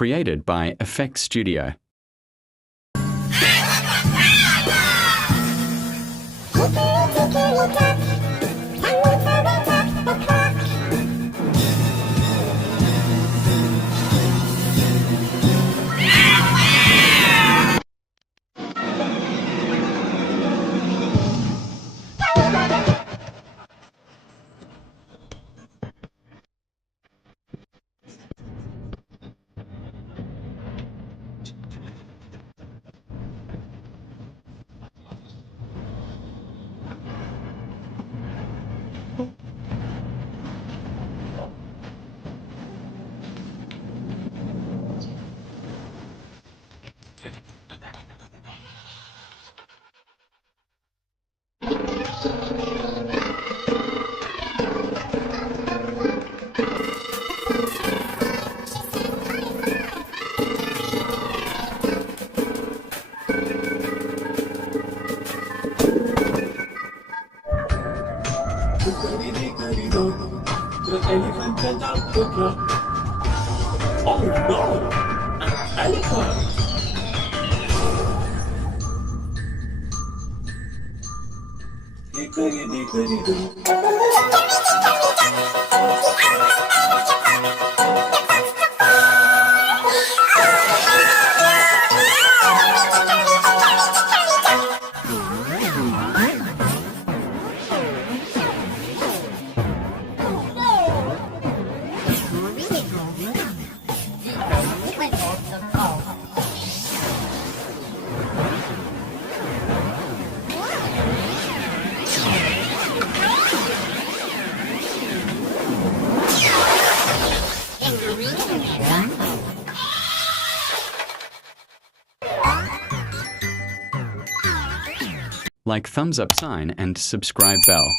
created by Effects Studio. Hickory dickory dock, the elephant went up the clock. Oh no, an elephant! Hickory dickory dock. Like thumbs up sign and subscribe bell.